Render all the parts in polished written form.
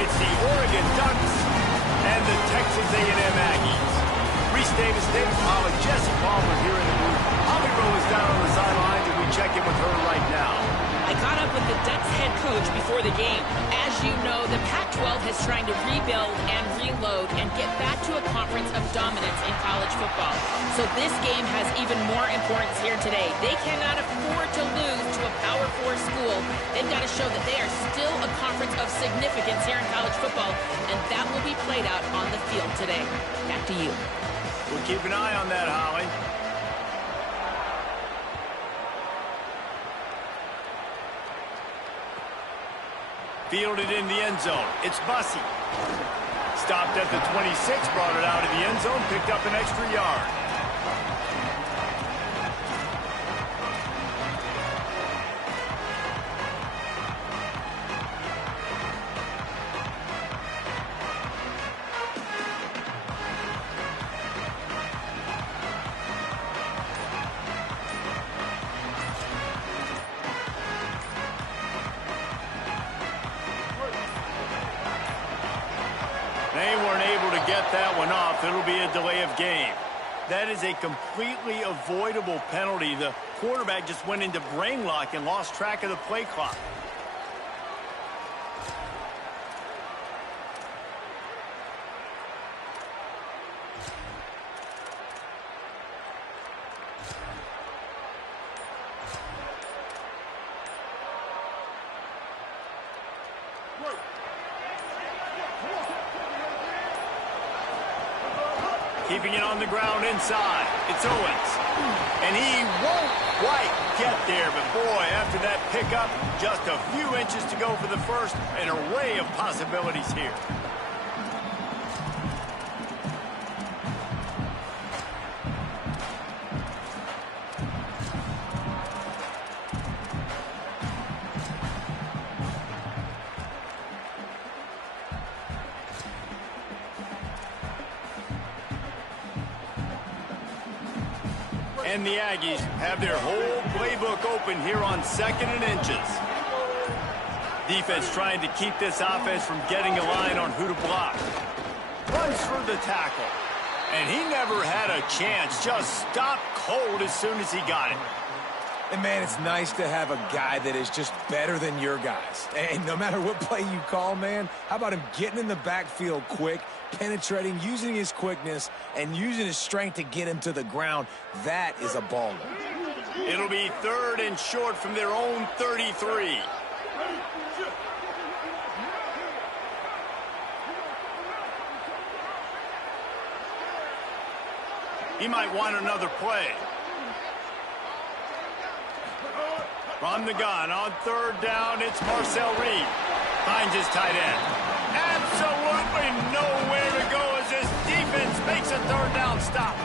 It's the Oregon Ducks and the Texas A&M Aggies. Reese Davis, David Pollack, Jesse Palmer here in the booth. Holly Rowe is down on the sidelines, and we check in with her right now. I caught up with the Ducks head coach before the game. As you know, the Pac-12 is trying to rebuild and reload and get back to a conference of dominance in college football. So this game has even more importance here today. They cannot afford to lose to a Power 4 school. They've got to show that they are still a conference of significance here in college football, and that will be played out on the field today. Back to you. We'll keep an eye on that, Holly. Fielded in the end zone. It's Bussey. Stopped at the 26, brought it out of the end zone, picked up an extra yard. They weren't able to get that one off. It'll be a delay of game. That is a completely avoidable penalty. The quarterback just went into brain lock and lost track of the play clock. Keeping it on the ground inside. It's Owens. And he won't quite get there. But, boy, after that pickup, just a few inches to go for the first. An array of possibilities here. And the Aggies have their whole playbook open here on 2nd and inches. Defense trying to keep this offense from getting a line on who to block. Runs for the tackle. And he never had a chance. Just stopped cold as soon as he got it. And, man, it's nice to have a guy that is just better than your guys. And no matter what play you call, man, how about him getting in the backfield quick, penetrating, using his quickness, and using his strength to get him to the ground? That is a baller. It'll be 3rd and short from their own 33. He might want another play. From the gun on 3rd down, it's Marcel Reed. Finds his tight end. Absolutely nowhere to go as this defense makes a 3rd down stop.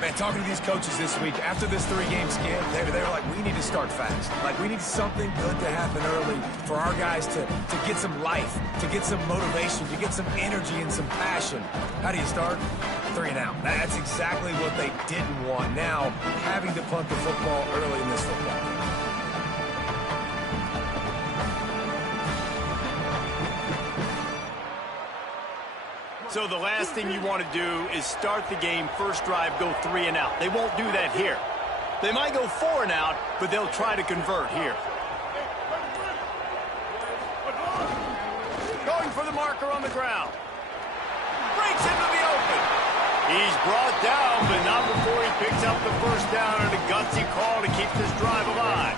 Man, talking to these coaches this week, after this 3-game skid, they were like, we need to start fast. Like, we need something good to happen early for our guys to get some life, to get some motivation, to get some energy and some passion. How do you start? 3 and out. That's exactly what they didn't want. Now, having to punt the football early in this football game. So the last thing you want to do is start the game, first drive, go 3 and out. They won't do that here. They might go 4 and out, but they'll try to convert here. Going for the marker on the ground. Breaks into the open. He's brought down, but not before he picks up the first down and a gutsy call to keep this drive alive.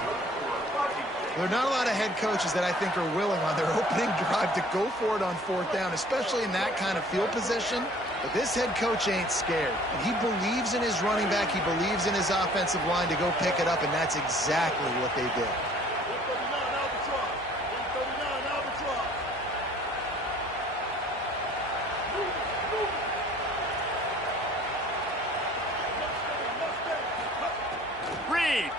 There are not a lot of head coaches that I think are willing on their opening drive to go for it on 4th down, especially in that kind of field position. But this head coach ain't scared. He believes in his running back. He believes in his offensive line to go pick it up, and that's exactly what they did. Reed.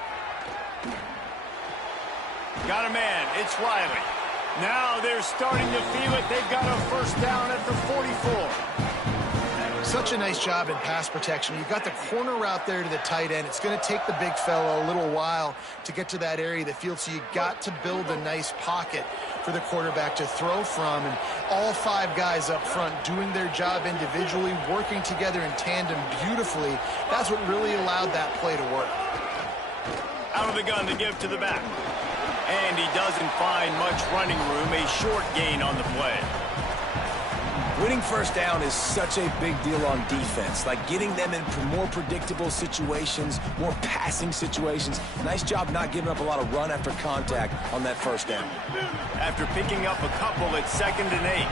Got a man. It's Riley. Now they're starting to feel it. They've got a first down at the 44. such a nice job in pass protection. You've got the corner route there to the tight end. It's going to take the big fellow a little while to get to that area of the field, so you got to build a nice pocket for the quarterback to throw from. And all 5 guys up front doing their job individually, working together in tandem beautifully. That's what really allowed that play to work. Out of the gun to give to the back. And he doesn't find much running room, a short gain on the play. Winning first down is such a big deal on defense, like getting them in more predictable situations, more passing situations. Nice job not giving up a lot of run after contact on that first down. After picking up a couple, it's 2nd and 8.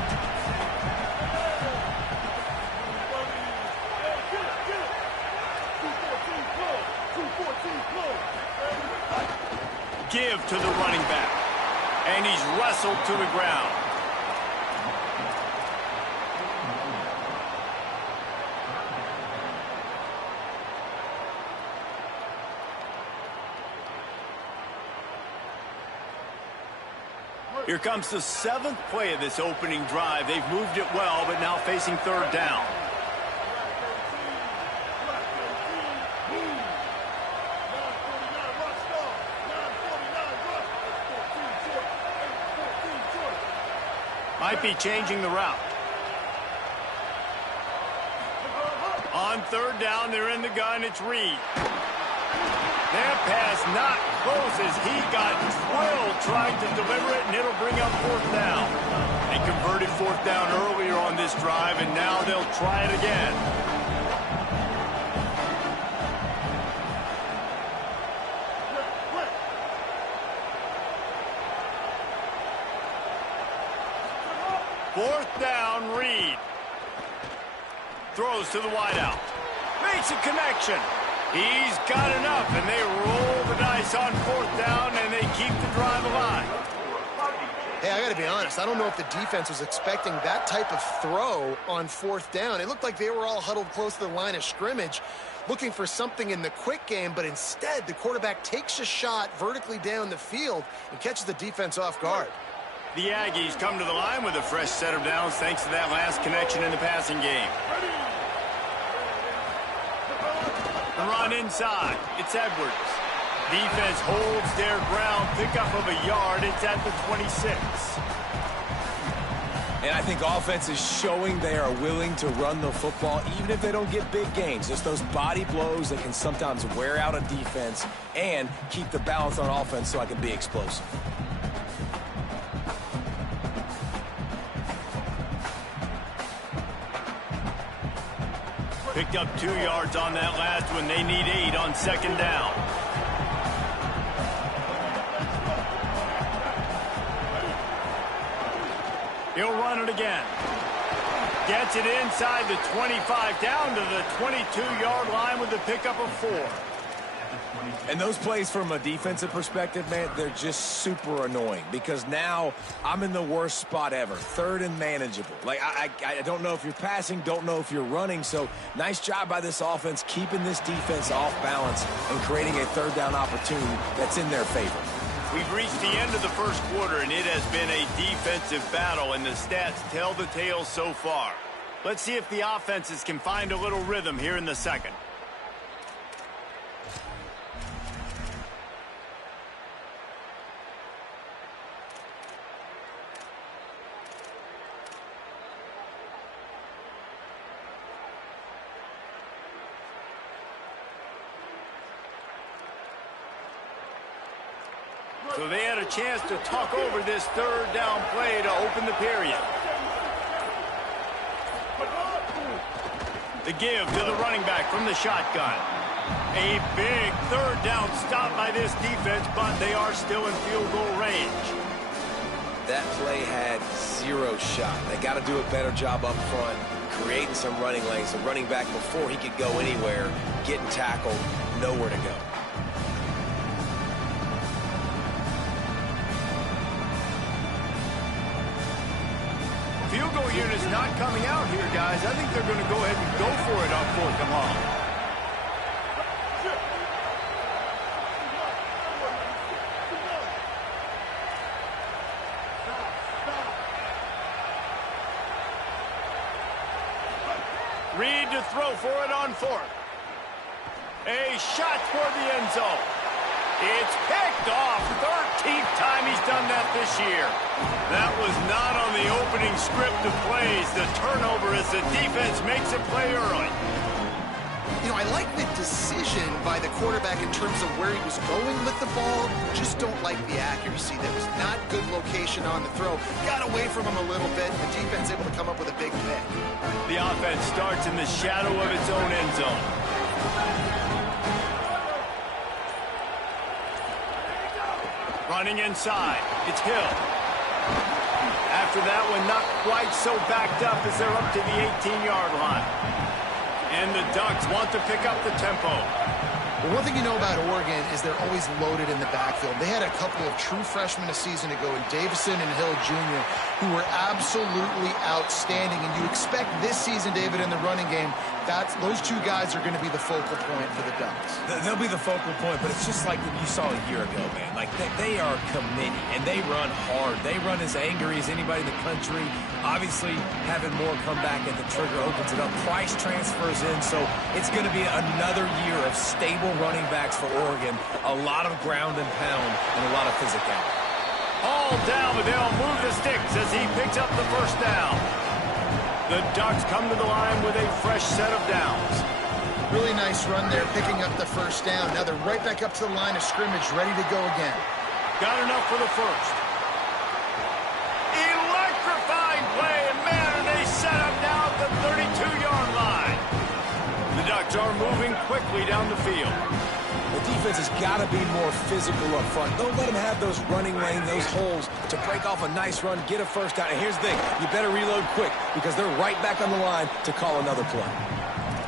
Give to the running back. And he's wrestled to the ground. Here comes the 7th play of this opening drive. They've moved it well, but now facing 3rd down. Might be changing the route. On 3rd down, they're in the gun. It's Reed. That pass not close as he got drilled trying to deliver it, and it'll bring up 4th down. They converted 4th down earlier on this drive, and now they'll try it again. Fourth down, Reed. Throws to the wideout. Makes a connection. He's got enough, and they roll the dice on 4th down, and they keep the drive alive. Hey, I got to be honest. I don't know if the defense was expecting that type of throw on 4th down. It looked like they were all huddled close to the line of scrimmage, looking for something in the quick game, but instead the quarterback takes a shot vertically down the field and catches the defense off guard. The Aggies come to the line with a fresh set of downs thanks to that last connection in the passing game. The run inside. It's Edwards. Defense holds their ground. Pickup of a yard. It's at the 26. And I think offense is showing they are willing to run the football, even if they don't get big gains. Just those body blows that can sometimes wear out a defense and keep the balance on offense so I can be explosive. Picked up 2 yards on that last one. They need 8 on 2nd down. He'll run it again. Gets it inside the 25, down to the 22-yard line with the pickup of 4. And those plays from a defensive perspective, man, they're just super annoying because now I'm in the worst spot ever, 3rd and manageable. Like, I don't know if you're passing, don't know if you're running, so nice job by this offense keeping this defense off balance and creating a 3rd down opportunity that's in their favor. We've reached the end of the first quarter, and it has been a defensive battle, and the stats tell the tale so far. Let's see if the offenses can find a little rhythm here in the second. So they had a chance to talk over this 3rd down play to open the period. The give to the running back from the shotgun. A big 3rd down stop by this defense, but they are still in field goal range. That play had 0 shot. They got to do a better job up front, creating some running lanes. The running back, before he could go anywhere, getting tackled, nowhere to go. Field goal unit's not coming out here, guys. I think they're going to go ahead and go for it on 4th and long. Reed to throw for it on fourth. A shot toward the end zone. It's picked off. 13th time he's done that this year. That was not on the opening script of plays. The turnover as the defense makes a play early. You know, I like the decision by the quarterback in terms of where he was going with the ball. Just don't like the accuracy. That was not good location on the throw. Got away from him a little bit. The defense able to come up with a big pick. The offense starts in the shadow of its own end zone. Running inside. It's Hill. After that one, not quite so backed up as they're up to the 18-yard line. And the Ducks want to pick up the tempo. Well, one thing you know about Oregon is they're always loaded in the backfield. They had a couple of true freshmen a season ago in Davison and Hill Jr. who were absolutely outstanding. And you expect this season, David, in the running game, those two guys are going to be the focal point for the Ducks. They'll be the focal point, but it's just like you saw a year ago, man. Like, they are committed, and they run hard. They run as angry as anybody in the country. Obviously, having more come back at the trigger opens it up. Price transfers in, so it's going to be another year of stable running backs for Oregon. A lot of ground and pound and a lot of physicality. All down, but they'll move the sticks as he picks up the first down. The Ducks come to the line with a fresh set of downs. Really nice run there, picking up the first down. Now they're right back up to the line of scrimmage, ready to go again. Got enough for the first. Electrifying play, and man, and they set up now at the 32-yard line. The Ducks are moving quickly down the field. The defense has got to be more physical up front. Don't let them have those running lane, those holes to break off a nice run, get a first down. And here's the thing, you better reload quick because they're right back on the line to call another play.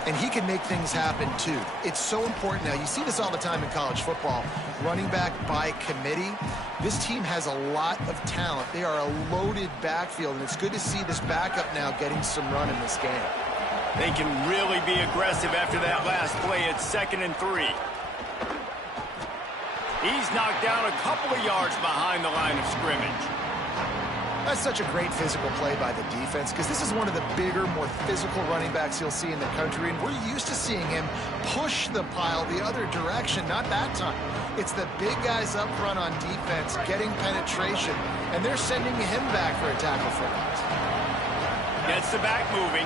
And he can make things happen, too. It's so important now. You see this all the time in college football. Running back by committee. This team has a lot of talent. They are a loaded backfield, and it's good to see this backup now getting some run in this game. They can really be aggressive after that last play at 2nd and 3. He's knocked down a couple of yards behind the line of scrimmage. That's such a great physical play by the defense because this is one of the bigger, more physical running backs you'll see in the country, and we're used to seeing him push the pile the other direction. Not that time. It's the big guys up front on defense getting penetration, and they're sending him back for a tackle for loss. Gets the back moving.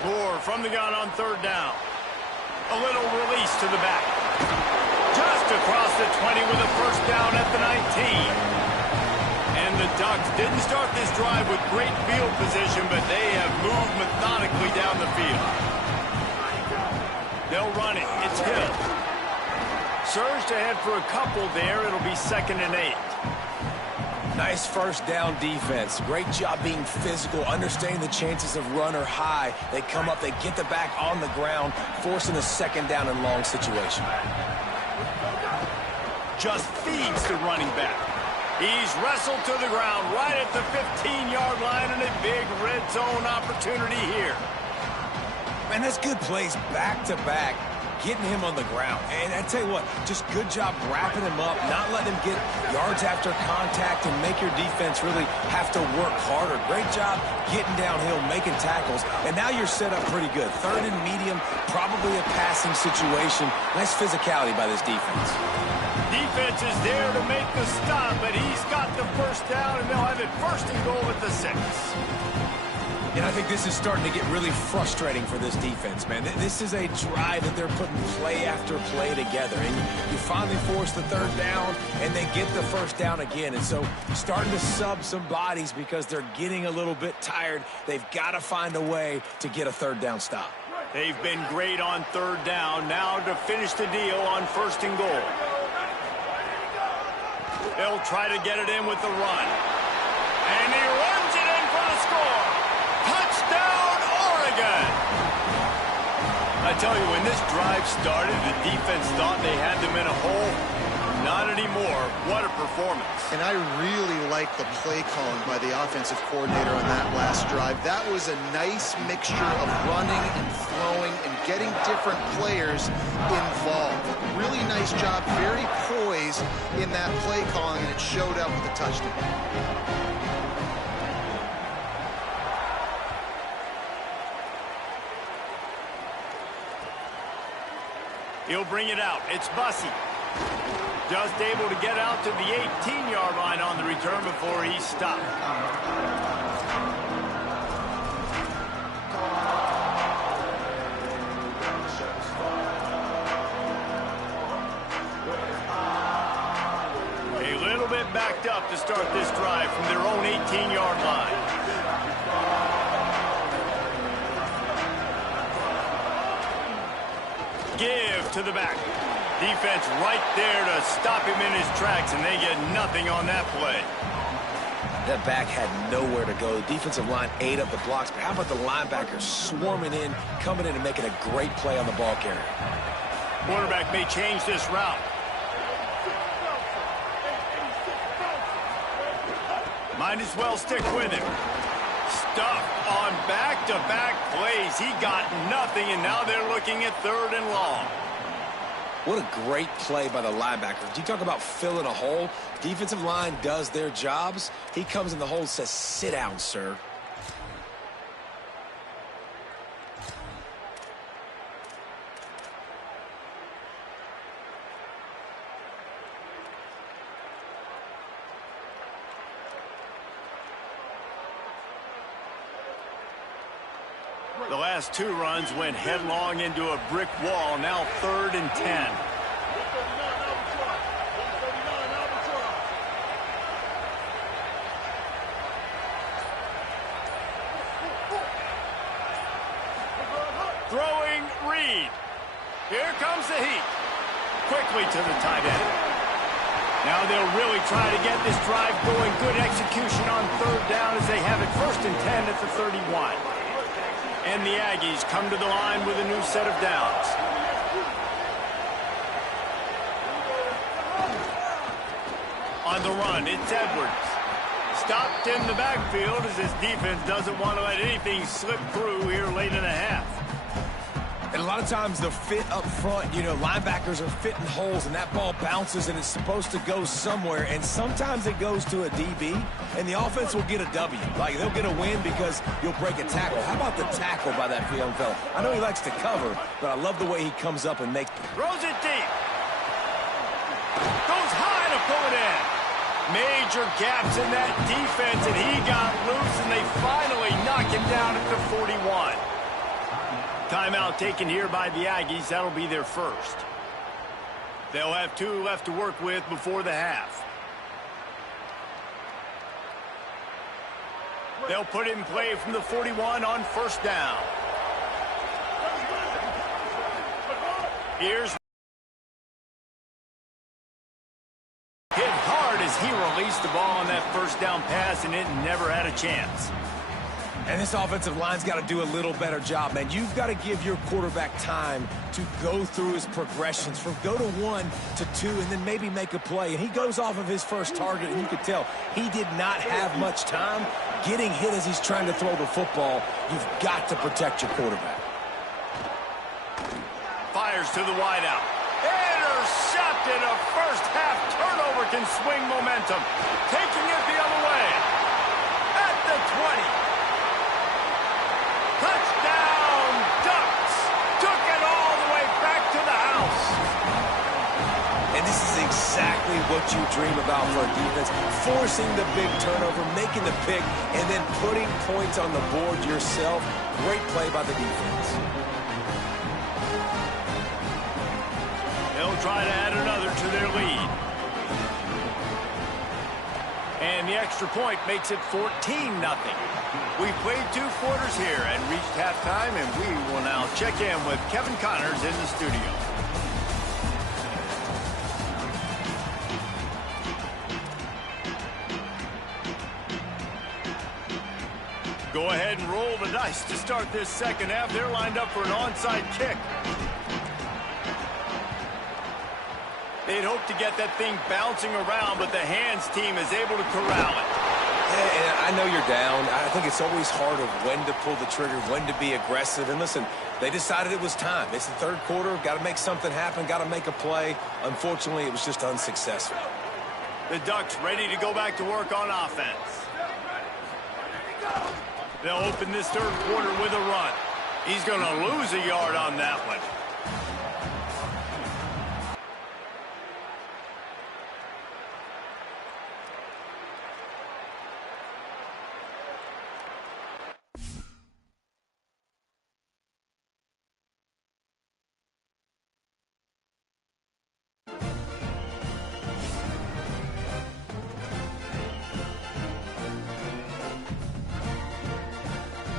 Gore from the gun on 3rd down. A little release to the back. Just across the 20 with a first down at the 19. And the Ducks didn't start this drive with great field position, but they have moved methodically down the field. They'll run it. It's Hill. Surged ahead for a couple there. It'll be 2nd and 8. Nice first down defense. Great job being physical, understanding the chances of run are high. They come up, they get the back on the ground, forcing a 2nd down and long situation. Just feeds the running back. He's wrestled to the ground right at the 15-yard line, and a big red zone opportunity here. Man, that's good plays back-to-back, getting him on the ground. And I tell you what, just good job wrapping him up, not letting him get yards after contact and make your defense really have to work harder. Great job getting downhill, making tackles, and now you're set up pretty good. 3rd and medium, probably a passing situation. Nice physicality by this defense. Defense is there to make the stop, but he's got the first down, and they'll have it 1st and goal at the 6. And I think this is starting to get really frustrating for this defense, man. This is a drive that they're putting play after play together. And you finally force the 3rd down, and they get the first down again. And so starting to sub some bodies because they're getting a little bit tired. They've got to find a way to get a 3rd down stop. They've been great on 3rd down. Now to finish the deal on 1st and goal. They'll try to get it in with the run. And he runs it in for the score. Touchdown, Oregon! I tell you, when this drive started, the defense thought they had them in a hole. Not anymore. What a performance. And I really like the play calling by the offensive coordinator on that last drive. That was a nice mixture of running and throwing and getting different players involved. Really nice job, very poised in that play calling, and it showed up with a touchdown. He'll bring it out. It's Bussey. Just able to get out to the 18-yard line on the return before he's stopped. A little bit backed up to start this drive from their own 18-yard line. Give to the back. Defense right there to stop him in his tracks, and they get nothing on that play. That back had nowhere to go. The defensive line ate up the blocks, but how about the linebackers swarming in, coming in and making a great play on the ball carrier? Quarterback may change this route. Might as well stick with him. Stuffed on back-to-back plays. He got nothing, and now they're looking at 3rd and long. What a great play by the linebacker. You talk about filling a hole. Defensive line does their jobs. He comes in the hole and says, sit down, sir. The last 2 runs went headlong into a brick wall. Now 3rd and 10. Throwing Reed. Here comes the heat. Quickly to the tight end. Now they'll really try to get this drive going. Good execution on 3rd down as they have it 1st and 10 at the 31. And the Aggies come to the line with a new set of downs. On the run, it's Edwards. Stopped in the backfield as his defense doesn't want to let anything slip through here late in the half. And a lot of times the fit up front, you know, linebackers are fitting holes and that ball bounces and it's supposed to go somewhere. And sometimes it goes to a DB and the offense will get a W. Like they'll get a win because you'll break a tackle. How about the tackle by that young fella? I know he likes to cover, but I love the way he comes up and makes. Throws it deep. Goes high to pull it in. Major gaps in that defense and he got loose and they finally knock him down at the 41. Timeout taken here by the Aggies. That'll be their first. They'll have 2 left to work with before the half. They'll put it in play from the 41 on 1st down. Here's hit hard as he released the ball on that 1st down pass, and it never had a chance. And this offensive line's got to do a little better job, man. You've got to give your quarterback time to go through his progressions from go to 1 to 2 and then maybe make a play. And he goes off of his first target, and you can tell he did not have much time getting hit as he's trying to throw the football. You've got to protect your quarterback. Fires to the wideout. Intercepted. A first-half turnover can swing momentum. Taking it the other way. At the 20. Touchdown, Ducks! Took it all the way back to the house. And this is exactly what you dream about for a defense. Forcing the big turnover, making the pick, and then putting points on the board yourself. Great play by the defense. They'll try to add another to their lead. And the extra point makes it 14-0. We've played 2 quarters here and reached halftime, and we will now check in with Kevin Connors in the studio. Go ahead and roll the dice to start this 2nd half. They're lined up for an onside kick. They'd hope to get that thing bouncing around, but the hands team is able to corral it. And I know you're down. I think it's always hard of when to pull the trigger, when to be aggressive. And listen, they decided it was time. It's the 3rd quarter. Got to make something happen. Got to make a play. Unfortunately, it was just unsuccessful. The Ducks ready to go back to work on offense. They'll open this 3rd quarter with a run. He's going to lose a yard on that one.